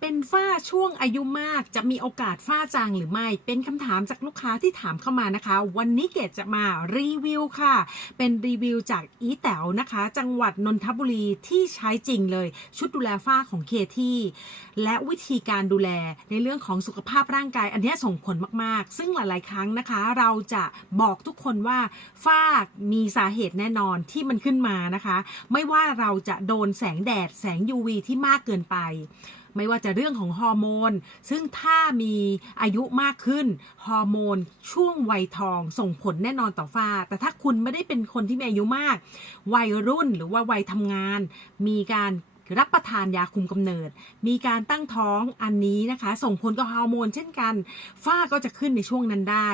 เป็นฝ้าช่วงอายุมาก จะมีโอกาสฝ้าจางหรือไม่ เป็นคำถามจากลูกค้าที่ถามเข้ามานะคะ วันนี้เกดจะมารีวิวค่ะ เป็นรีวิวจากอีแต๋วนะคะ จังหวัดนนทบุรีที่ใช้จริงเลย ชุดดูแลฝ้าของเคที่และวิธีการดูแลในเรื่องของสุขภาพร่างกาย อันนี้ส่งผลมากๆ ซึ่งหลาย ๆ ครั้งนะคะ เราจะบอกทุกคนว่าฝ้ามีสาเหตุแน่นอนที่มันขึ้นมานะคะ ไม่ว่าเราจะโดนแสงแดดแสง UV ที่มากเกินไป ไม่ว่าจะเรื่องของฮอร์โมน ซึ่งถ้ามีอายุมากขึ้น ฮอร์โมน ช่วงวัยทองส่งผลแน่นอนต่อฝ้า แต่ถ้าคุณไม่ได้เป็นคนที่มีอายุมาก วัยรุ่นหรือว่าวัยทำงาน มีการ รับประทานยาคุมกำเนิด มีการตั้งท้องอันนี้นะคะ ส่งผลกับฮอร์โมนเช่นกัน ฝ้าก็จะขึ้นในช่วงนั้นได้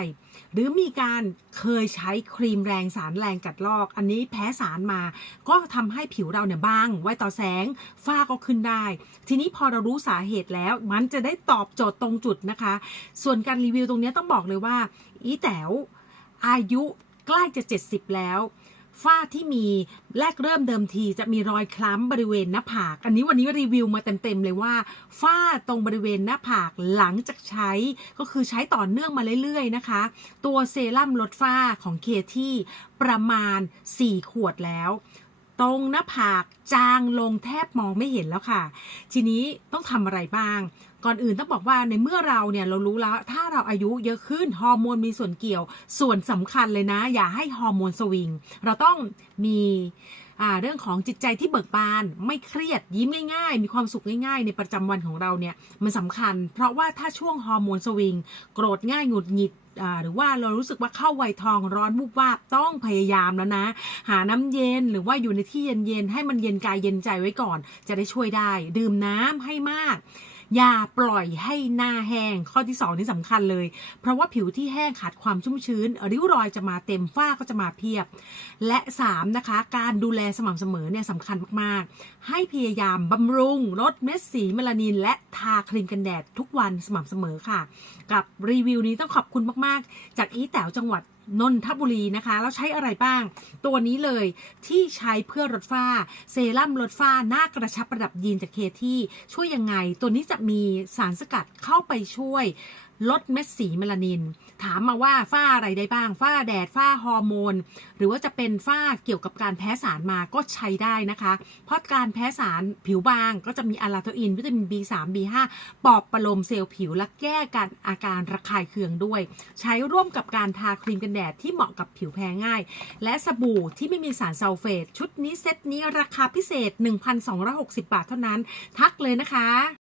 หรือมีการเคยใช้ครีมแรงสารแรงกัดลอก อันนี้แพ้สารมา ก็ทำให้ผิวเราเนี่ยบาง ไวต่อแสง ฝ้าก็ขึ้นได้ ทีนี้พอเรารู้สาเหตุแล้ว มันจะได้ตอบโจทย์ตรงจุดนะคะ ส่วนการรีวิวตรงนี้ต้องบอกเลยว่า อีแต๋วอายุใกล้จะ 70 แล้ว ฝ้าที่มีแรกเริ่มเดิมทีจะมีรอยคล้ำบริเวณหน้าผาก อันนี้วันนี้รีวิวมาเต็มๆเลยว่าฝ้าตรงบริเวณหน้าผากหลังจากใช้ก็คือใช้ต่อเนื่องมาเรื่อยๆนะคะ ตัวเซรั่มลดฝ้าของเคที่ประมาณ 4 ขวดแล้วตรงหน้าผากจางลงแทบมองไม่เห็นแล้วค่ะ ทีนี้ต้องทำอะไรบ้าง ก่อนอื่นต้องบอกว่าในเมื่อเราเนี่ยเรารู้แล้วถ้าเราอายุเยอะขึ้นฮอร์โมนมีส่วนเกี่ยว ส่วนสำคัญเลยนะ อย่าให้ฮอร์โมนสวิง เราต้องมีเรื่องของจิตใจที่เบิกบานไม่เครียดยิ้มง่ายๆ มีความสุขง่ายๆ ในประจำวันของเราเนี่ยมันสำคัญ เพราะว่าถ้าช่วงฮอร์โมนสวิง โกรธง่ายหงุดหงิดหรือว่าเรารู้สึกว่าเข้าวัยทองร้อนวุบวาบต้องพยายามแล้วนะ หาน้ำเย็นหรือว่าอยู่ในที่เย็นๆให้มันเย็นกายเย็นใจไว้ก่อน จะได้ช่วยได้ ดื่มน้ำให้มาก อย่าปล่อยให้หน้าแห้ง ข้อที่สองนี่สำคัญเลย เพราะว่าผิวที่แห้งขาดความชุ่มชื้น ริ้วรอยจะมาเต็มฝ้าก็จะมาเพียบ และ 3 นะคะ การดูแลสม่ำเสมอเนี่ยสำคัญมาก ๆ ให้พยายามบำรุงลดเม็ดสีเมลานินและทาครีมกันแดดทุกวันสม่ำเสมอค่ะ กับรีวิวนี้ต้องขอบคุณมากๆ จากอีแต๋วจังหวัดนนทบุรีนะคะ แล้วใช้อะไรบ้าง ตัวนี้เลยที่ใช้เพื่อลดฝ้า เซรั่มลดฝ้าหน้ากระชับระดับยีนจากเคที่ช่วยยังไง ตัวนี้จะมีสารสกัดเข้าไปช่วย ลดเม็ดสีเมลานิน ถามมาว่าฝ้าอะไรได้บ้าง ฝ้าแดด ฝ้าฮอร์โมน หรือว่าจะเป็นฝ้าเกี่ยวกับการแพ้สารมาก็ใช้ได้นะคะ เพราะการแพ้สารผิวบางก็จะมีอะลาโทอิน วิตามิน B3 B5 ปอบประโลมเซลล์ผิวและแก้การอาการระคายเคืองด้วย ใช้ร่วมกับการทาครีมกันแดดที่เหมาะกับผิวแพ้ง่าย และสบู่ที่ไม่มีสารซัลเฟต ชุดนี้เซตนี้ราคาพิเศษ 1,260 บาทเท่านั้น ทักเลยนะคะ